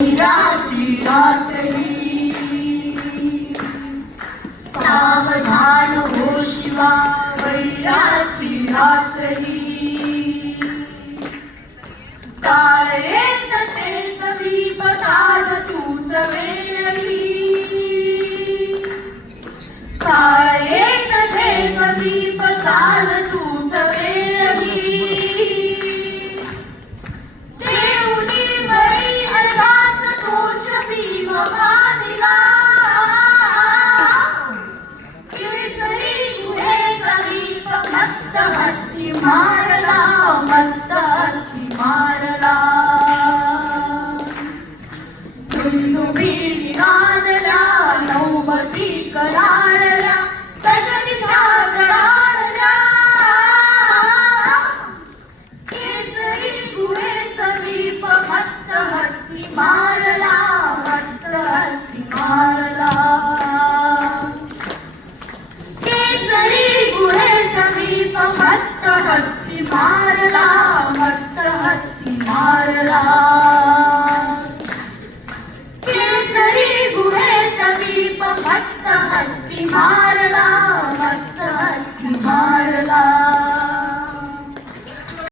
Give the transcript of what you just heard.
राची रात्री सावधान हो शिवा वैराची रात्री काळ येत तसे समीप साध तूच वेळी काळ येत तसे समीप साध तूच वेळी देऊनी बळी अलगास दोष भीम मानिला केसरी गुहे समीप मत्त हत्ती मारला मत्त हत्ती मारला दुंदुबी निनादला नौबती कराळल्या दशदिशा जळाळल्या केसरी गुहे समीप मत्त हत्ती मारला मत्त हत्ती मारला केसरी गुहे समीप मत्त हत्ती मारला मत्त हत्ती मारला केसरी गुहे समीप मत्त हत्ती मारला मत्त हत्ती मारला